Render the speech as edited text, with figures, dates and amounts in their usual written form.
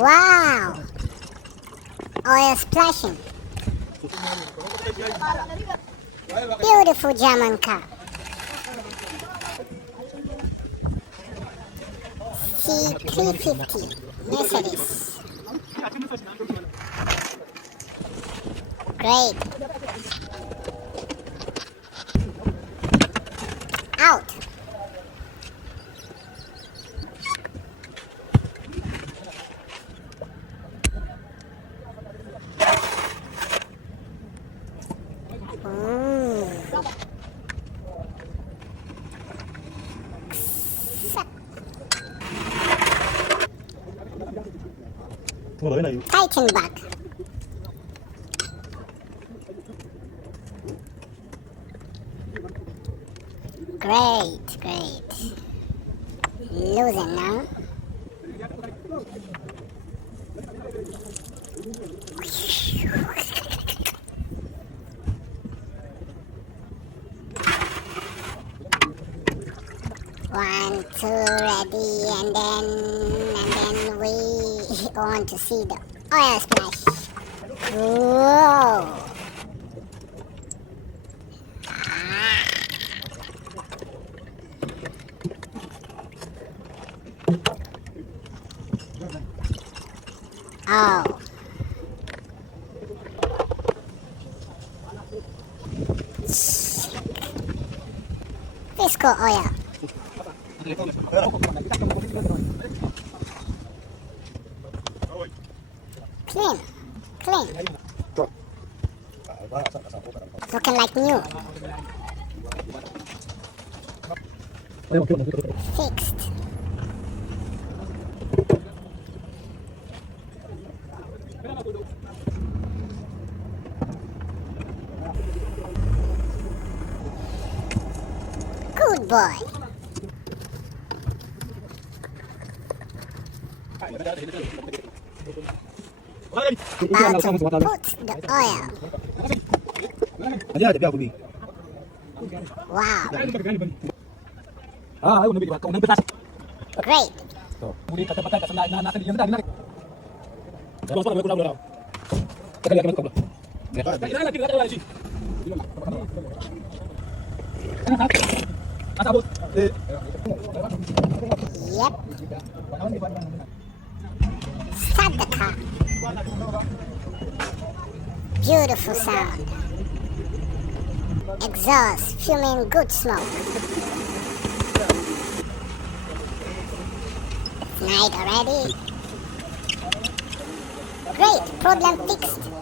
Wow! Oil splashing. Beautiful German car. C350 Mercedes. Great. Out. Tighten back. Great. Loosen now. One, two, ready, and then we want to see the oil splash. Whoa! Oh. Visco oil. Clean. Looking like new. Fixed. Good boy. About to put the oil. Wow. Great. Yep. Start the car. Beautiful sound. Exhaust fuming good smoke. Night already. Great, problem fixed.